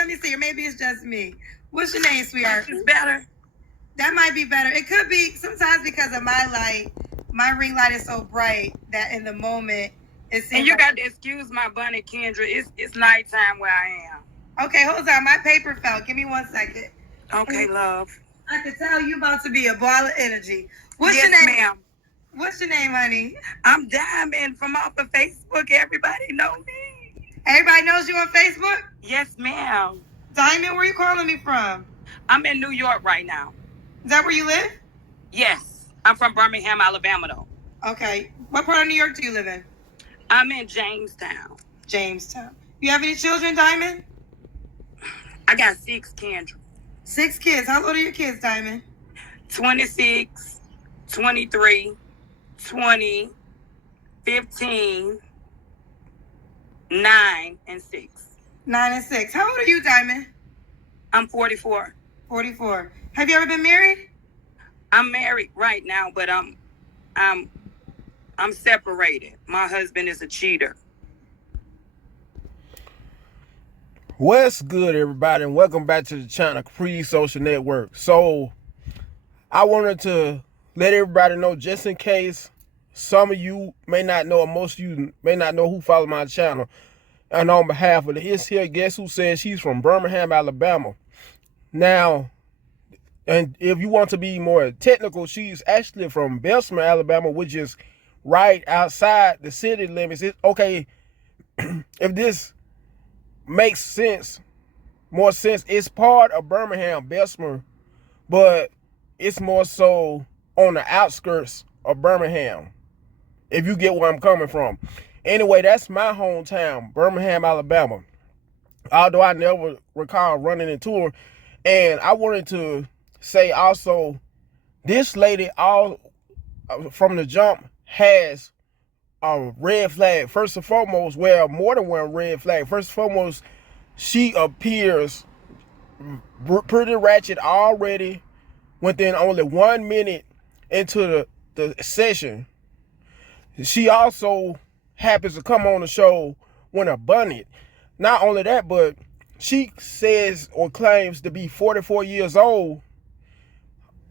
Let me see. Or maybe it's just me. What's your name, sweetheart? It's better. That might be better. It could be sometimes because of my light. My ring light is so bright that in the moment it seems. And you got to excuse my bunny, Kendra. It's nighttime where I am. Okay, hold on. My paper fell. Give me 1 second. Okay, love. I can tell you about to be a ball of energy. What's yes, your name? Ma'am. What's your name, honey? I'm Diamond from off of Facebook. Everybody know me. Everybody knows you on Facebook? Yes, ma'am. Diamond, where you calling me from? I'm in New York right now. Is that where you live? Yes. I'm from Birmingham, Alabama, though. Okay. What part of New York do you live in? I'm in Jamestown. Jamestown. You have any children, Diamond? I got 6, Kendra. 6 kids. How old are your kids, Diamond? 26, 23, 20, 15, 9, and 6. 9 and 6. How old are you, Diamond? I'm 44. 44. Have you ever been married? I'm married right now, but I'm separated. My husband is a cheater. What's good, everybody, and welcome back to the channel, Capri Social Network. So I wanted to let everybody know, just in case some of you may not know, or most of you may not know who follow my channel, and on behalf of this here guest who says she's from Birmingham, Alabama. Now, and if you want to be more technical, she's actually from Bessemer, Alabama, which is right outside the city limits. Okay, if this makes sense, more sense, it's part of Birmingham, Bessemer, but it's more so on the outskirts of Birmingham, if you get where I'm coming from. Anyway, that's my hometown, Birmingham, Alabama, although I never recall running into her. And I wanted to say also, this lady, all from the jump, has a red flag. First and foremost, well, more than one red flag. First and foremost, she appears pretty ratchet already within only 1 minute into the session. She also happens to come on the show when a bunny. Not only that, but she says or claims to be 44 years old,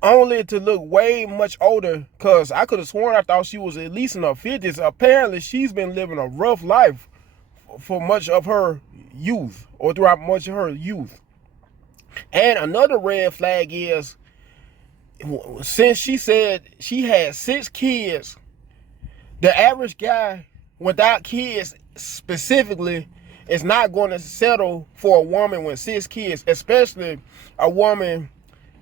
only to look way much older, because I could have sworn I thought she was at least in her 50s. Apparently, she's been living a rough life for much of her youth, or throughout much of her youth. And another red flag is, since she said she had 6 kids, the average guy without kids specifically is not going to settle for a woman with 6 kids, especially a woman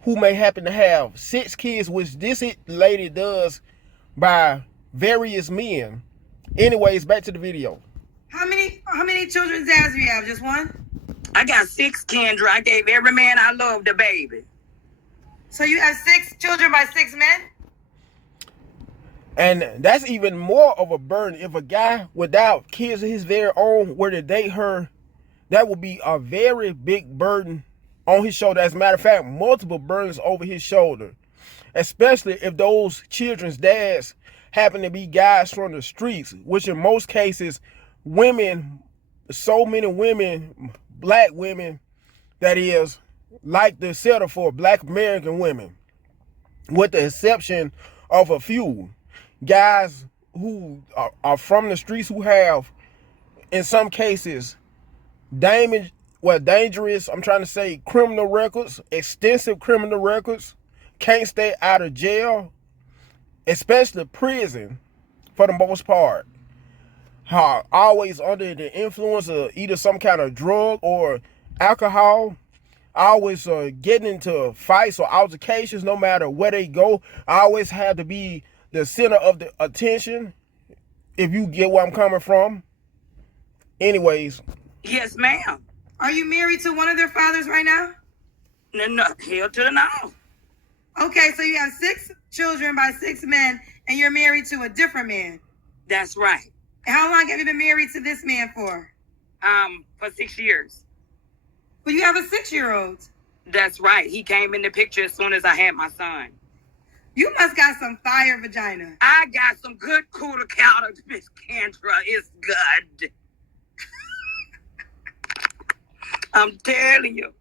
who may happen to have 6 kids, which this lady does by various men. Anyways, back to the video. How many children's dads do you have? Just one? I got 6, Kendra. I gave every man I loved a baby. So you have 6 children by 6 men? And that's even more of a burden. If a guy without kids of his very own were to date her, that would be a very big burden on his shoulder. As a matter of fact, multiple burdens over his shoulder, especially if those children's dads happen to be guys from the streets, which in most cases, women, so many women, black women, that is, like to settle for black American women, with the exception of a few guys who are from the streets, who have, in some cases, dangerous, I'm trying to say, criminal records, extensive criminal records, can't stay out of jail, especially prison for the most part, always under the influence of either some kind of drug or alcohol, always getting into fights or altercations no matter where they go, always have to be the center of the attention, if you get where I'm coming from. Anyways. Yes, ma'am. Are you married to one of their fathers right now? No, hell to the no. Okay, so you have 6 children by 6 men, and you're married to a different man. That's right. And how long have you been married to this man for? For 6 years. Well, you have a 6-year-old. That's right. He came in the picture as soon as I had my son. You must got some fire vagina. I got some good cooler counter, Miss Kendra. It's good. I'm telling you.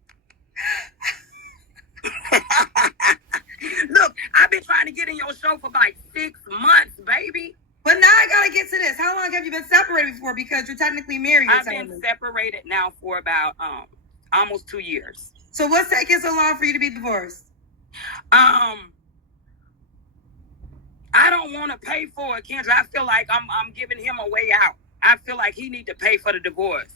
Look, I've been trying to get in your show for like 6 months, baby. But now I gotta get to this. How long have you been separated for? Because you're technically married. I've been separated now for about almost 2 years. So what's taking so long for you to be divorced? I don't want to pay for it, Kendra. I feel like I'm giving him a way out. I feel like he need to pay for the divorce.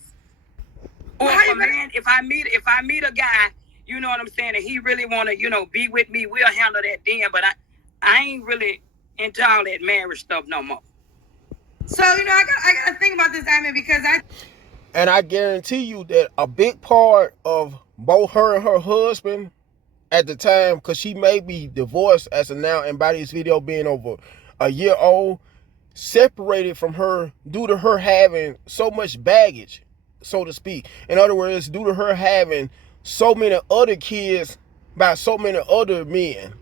Or if I meet a guy, you know what I'm saying, and he really want to, be with me, we'll handle that then. But I ain't really into all that marriage stuff no more. So, I got to think about this, Diamond, because I guarantee you that a big part of both her and her husband at the time, because she may be divorced as of now, and by this video being over a year old, separated from her due to her having so much baggage, so to speak. In other words, due to her having so many other kids by so many other men.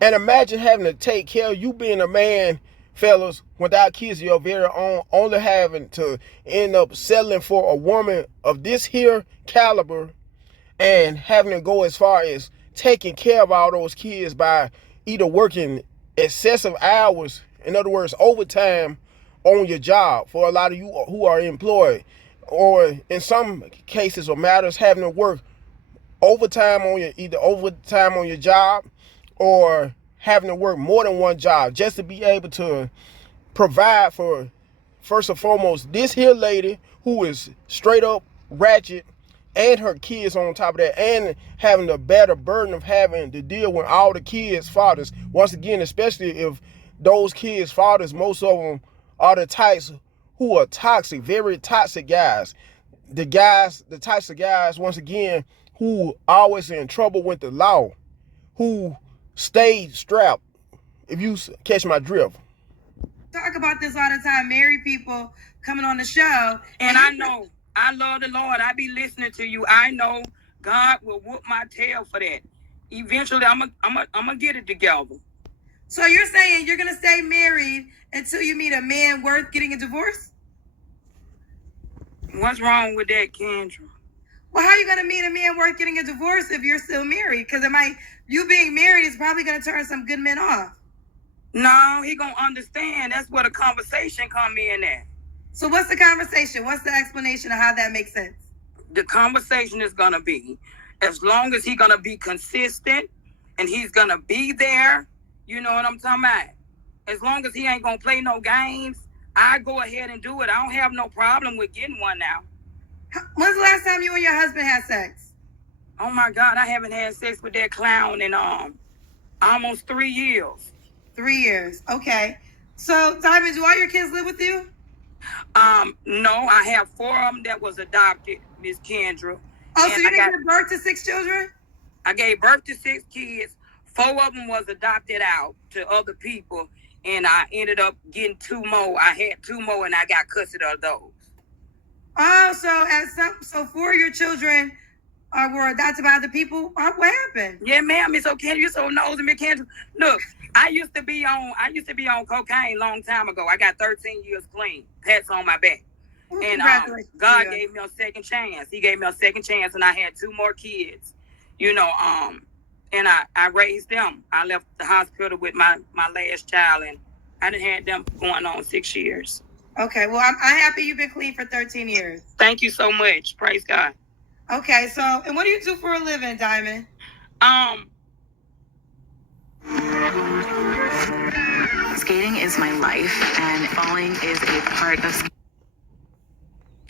And imagine having to take care of you being a man, fellas, without kids of your very own, only having to end up settling for a woman of this here caliber and having to go as far as taking care of all those kids by either working excessive hours, in other words, overtime on your job for a lot of you who are employed, or in some cases or matters having to work overtime on your job or having to work more than one job just to be able to provide for, first and foremost, this here lady who is straight up ratchet, and her kids on top of that, and having the better burden of having to deal with all the kids' fathers. Once again, especially if those kids' fathers, most of them are the types who are toxic, very toxic guys. The types of guys, once again, who always in trouble with the law, who stay strapped, if you catch my drift. Talk about this all the time, married people coming on the show. And I know, I love the Lord. I be listening to you. I know God will whoop my tail for that. Eventually, I'm gonna get it together. So you're saying you're gonna stay married until you meet a man worth getting a divorce? What's wrong with that, Kendra? Well, how are you gonna meet a man worth getting a divorce if you're still married? Because you being married is probably gonna turn some good men off. No, he gonna understand. That's where the conversation come in at. So what's the conversation? What's the explanation of how that makes sense? The conversation is going to be, as long as he's going to be consistent and he's going to be there, you know what I'm talking about? As long as he ain't going to play no games, I go ahead and do it. I don't have no problem with getting one now. When's the last time you and your husband had sex? Oh, my God, I haven't had sex with that clown in almost 3 years. 3 years, okay. So, Diamond, do all your kids live with you? No, I have 4 of them that was adopted, Miss Kendra. Oh, so you didn't give birth to 6 children? I gave birth to 6 kids. 4 of them was adopted out to other people, and I ended up getting 2 more. I had 2 more, and I got custody of those. Oh, so 4 of your children were adopted by other people? What happened? Yeah, ma'am, Miss O'Kendra, you're so nosy, Miss Kendra. Look, I used to be on cocaine a long time ago. I got 13 years clean, pats on my back. Well, and God gave me a second chance. He gave me a second chance, and I had 2 more kids. And I raised them. I left the hospital with my last child, and I done had them going on 6 years. Okay, well, I'm happy you've been clean for 13 years. Thank you so much. Praise God. Okay, so, and what do you do for a living, Diamond? Skating is my life, and falling is a part of.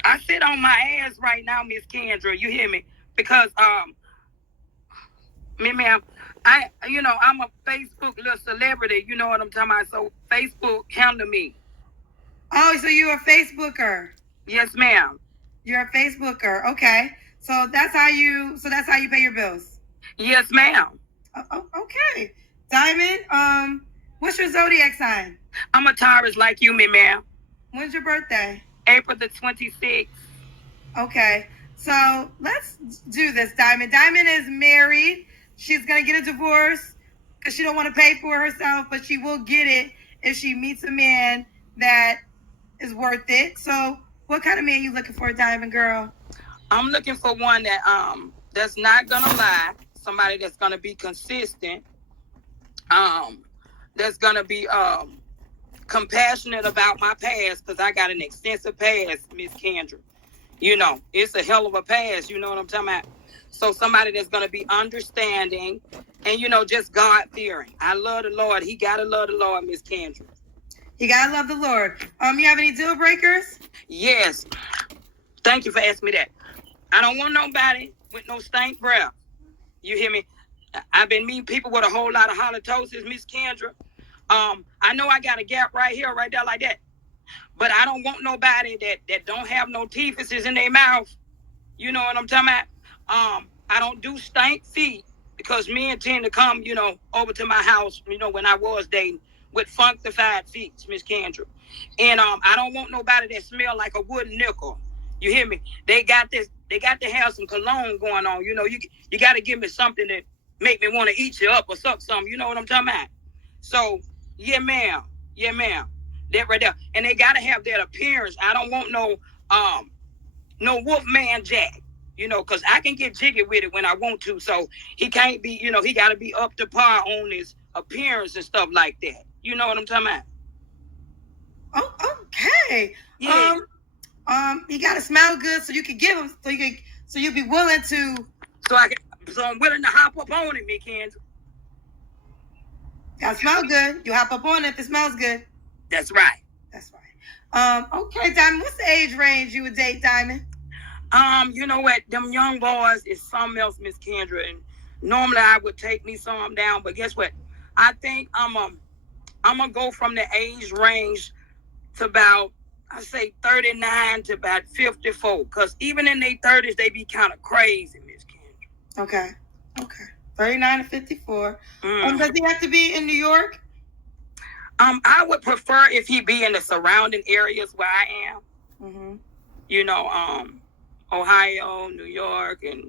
I sit on my ass right now, Miss Kendra. You hear me? Because ma'am, I'm a Facebook little celebrity. You know what I'm talking about? So Facebook handle me. Oh, so you're a Facebooker? Yes, ma'am. You're a Facebooker. Okay, so that's how you pay your bills. Yes, ma'am. Okay, Diamond. What's your zodiac sign? I'm a Taurus like you, ma'am. When's your birthday? April the 26th. Okay, so let's do this, Diamond. Diamond is married. She's going to get a divorce because she don't want to pay for herself, but she will get it if she meets a man that is worth it. So what kind of man you looking for, Diamond girl? I'm looking for one that's not gonna lie, somebody that's gonna be consistent, that's gonna be compassionate about my past, because I got an extensive past, Miss Kendra. You know, it's a hell of a past, you know what I'm talking about? So somebody that's gonna be understanding and just God fearing. I love the Lord. He gotta love the Lord, Miss Kendra. You gotta love the Lord. You have any deal breakers? Yes. Thank you for asking me that. I don't want nobody with no stank breath. You hear me? I've been meeting people with a whole lot of halitosis, Miss Kendra. I know I got a gap right here, right there, like that. But I don't want nobody that don't have no teeth in their mouth. You know what I'm talking about? I don't do stank feet, because men tend to come, over to my house, when I was dating, with funkified feet, Miss Kendra. And I don't want nobody that smell like a wooden nickel. You hear me? They got to have some cologne going on. You got to give me something that make me want to eat you up or something. You know what I'm talking about? So, yeah, ma'am. Yeah, ma'am. That right there. And they got to have that appearance. I don't want no Wolfman Jack, because I can get jiggy with it when I want to. So he can't be, he got to be up to par on his appearance and stuff like that. You know what I'm talking about? Oh, okay. Yeah. You gotta smell good so you can give him, so you'll be willing to. So I'm willing to hop up on it, Miss Kendra. Gotta smell good. You hop up on it if it smells good. That's right. That's right. Okay, Diamond. What's the age range you would date, Diamond? You know what? Them young boys is something else, Miss Kendra. And normally I would take me some down, but guess what? I think I'm gonna go from the age range to about, I say 39 to about 54. Because even in their 30s, they be kind of crazy, Miss Kendra. Okay. 39 to 54. Does he have to be in New York? I would prefer if he be in the surrounding areas where I am. Mm-hmm. Ohio, New York, and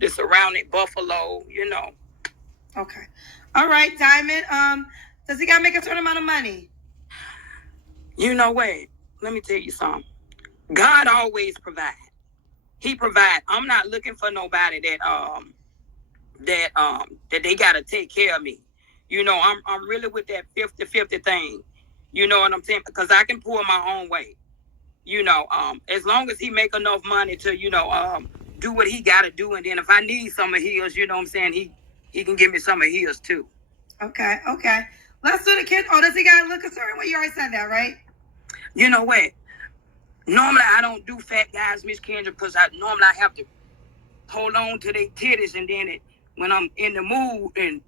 the surrounding Buffalo. Okay. All right, Diamond. Does he gotta make a certain amount of money? You know what? Let me tell you something. God always provides. He provides. I'm not looking for nobody that they gotta take care of me. I'm really with that 50-50 thing. You know what I'm saying? Because I can pull my own way. As long as he make enough money to, do what he gotta do, and then if I need some of his, you know what I'm saying, he can give me some of his too. Okay. Let's do the kid. Oh, does he gotta look a certain way? You already said that, right? You know what? Normally I don't do fat guys, Miss Kendra, because normally I have to hold on to their titties, and then when I'm in the mood and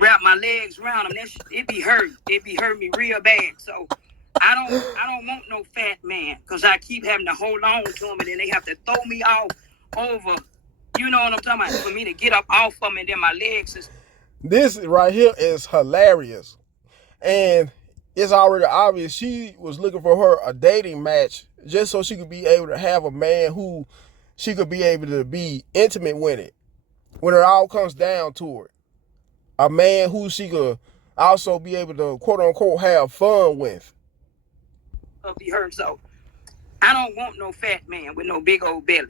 wrap my legs around them, it be hurting me real bad. So I don't want no fat man, because I keep having to hold on to them, and then they have to throw me off over. You know what I'm talking about? For me to get up off them, and then my legs is. This right here is hilarious. And it's already obvious she was looking for her a dating match just so she could be able to have a man who she could be able to be intimate with it when it all comes down to it. A man who she could also be able to, quote unquote, have fun with. Be hurt. So I don't want no fat man with no big old belly.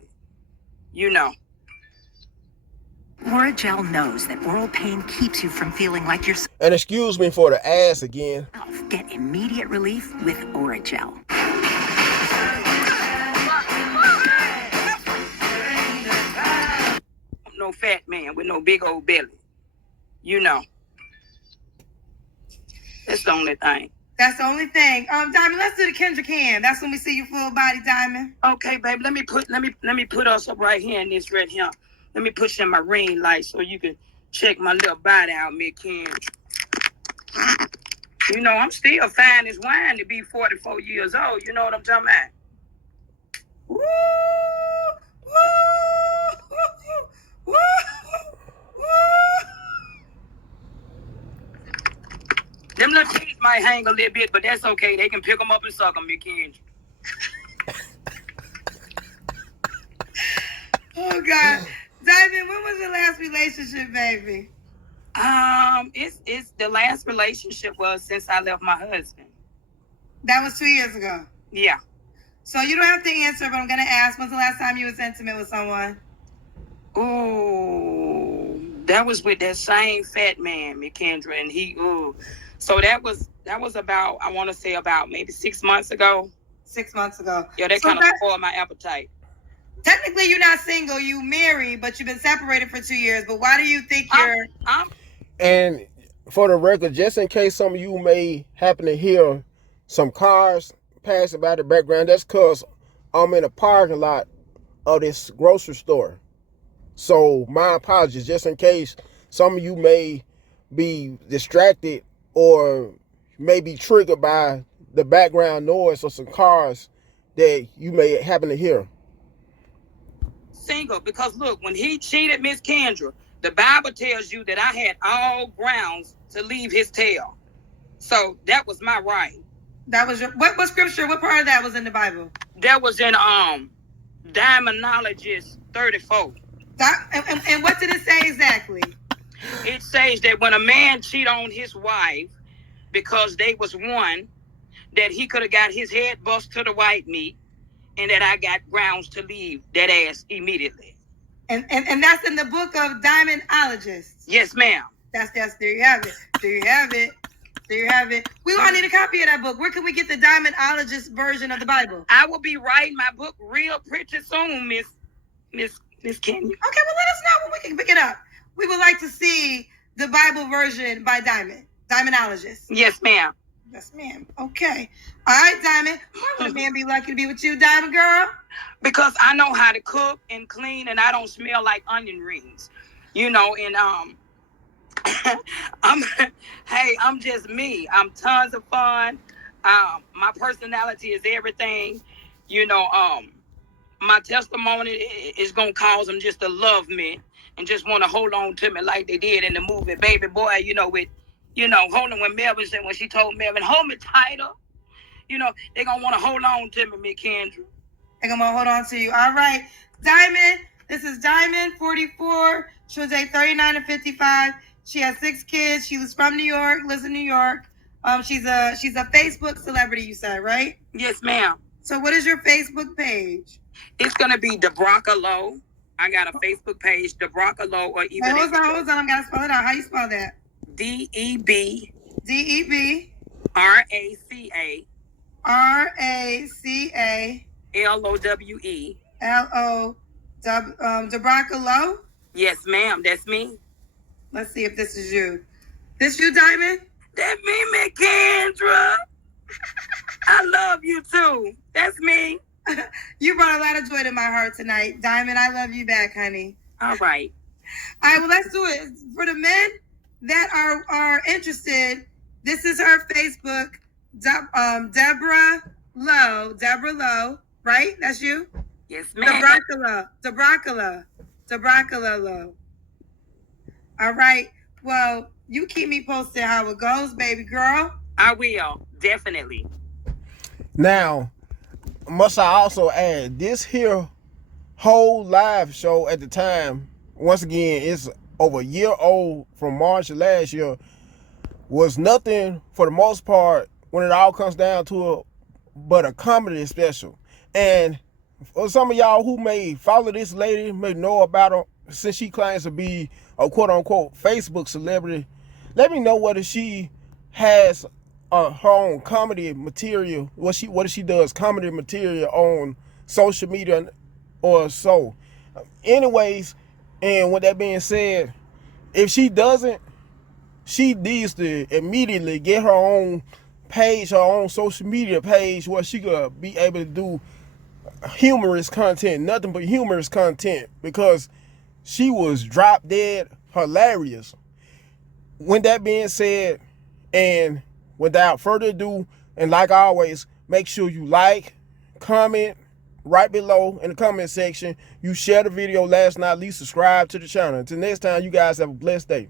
Orajel knows that oral pain keeps you from feeling like yourself. And excuse me for the ass again. Get immediate relief with Orajel. No fat man with no big old belly. That's the only thing. That's the only thing. Diamond, let's do the Kendra Can. That's when we see your full body, Diamond. Okay, baby. Let me put us up right here in this right here. Let me put you in my ring light so you can check my little body out, Miss Kendra. I'm still fine as wine to be 44 years old. You know what I'm talking about? Woo! Woo! Woo! Woo! Them little teeth might hang a little bit, but that's okay. They can pick them up and suck them, Miss Kendra. Oh, God. Diamond, when was your last relationship, baby? It's the last relationship was since I left my husband. That was 2 years ago. Yeah. So you don't have to answer, but I'm gonna ask, when's the last time you was intimate with someone? Ooh, that was with that same fat man, McKendra, and he. Ooh, so that was about, I want to say about maybe 6 months ago. 6 months ago. Yeah, that So kind of spoiled my appetite. technically, you're not single. You married, but you've been separated for 2 years. But why do you think you're? And for the record, just in case some of you may happen to hear some cars passing by the background, that's because I'm in a parking lot of this grocery store. So my apologies, just in case some of you may be distracted or may be triggered by the background noise of some cars that you may happen to hear. Single, because look, when he cheated Miss Kendra, the Bible tells you that I had all grounds to leave his tail. So that was my right. That was your what scripture? What part of that was in the Bible? That was in Demonologist 34. And what did it say exactly? It says that when a man cheat on his wife because they was one, that he could have got his head bust to the white meat, and that I got grounds to leave that ass immediately. And that's in the book of Demonologists. Yes, ma'am. That's there you have it. There you have it. There you have it. We all need a copy of that book. Where can we get the Demonologist version of the Bible? I will be writing my book real pretty soon, Miss Kenya. Okay, well, let us know when we can pick it up. We would like to see the Bible version by Demonologist. Yes, ma'am. Yes, ma'am. Okay. All right, Diamond. Why would a man be lucky to be with you, Diamond girl? Because I know how to cook and clean, and I don't smell like onion rings. You know, and I'm just me. I'm tons of fun. My personality is everything. You know, my testimony is gonna cause them just to love me and just want to hold on to me like they did in the movie Baby Boy. You know, holding when Melvin said, when she told Melvin, hold me tighter. You know, they're gonna want to hold on to me, Miss Kendra. They're gonna hold on to you. All right, Diamond. This is Diamond, 44. She was 39 and 55. She has 6 kids. She was from New York, lives in New York. She's a Facebook celebrity, you said, right? Yes, ma'am. So what is your Facebook page? It's gonna be Debraca Low. I got a Facebook page, Debraca Low, or even. Wait, hold on. I gotta spell it out. How you spell that? DEB. DEB. RACA. RACA. LOWE. Debraca Low? Yes, ma'am. That's me. Let's see if this is you. This you, Diamond? That's me, Miss Kendra. I love you too. That's me. You brought a lot of joy to my heart tonight. Diamond, I love you back, honey. All right. All right, well, let's do it. For the men that are interested, this is her Facebook, Deborah Low, right? That's you? Yes, ma'am. Debraca Low. All right. Well, you keep me posted how it goes, baby girl. I will, definitely. Now, must I also add, this here whole live show at the time, once again, it's over a year old from March of last year, was nothing for the most part when it all comes down to it but a comedy special. And for some of y'all who may follow this lady, may know about her, since she claims to be a quote-unquote Facebook celebrity, let me know whether she has her own comedy material, what she does comedy material on social media or so. Anyways, and with that being said, if she doesn't, she needs to immediately get her own page, her own social media page, where she could be able to do humorous content, nothing but humorous content, because she was drop dead hilarious. With that being said, and without further ado, and like always, make sure you like, comment right below in the comment section. You share the video last not least, subscribe to the channel. Until next time, you guys have a blessed day.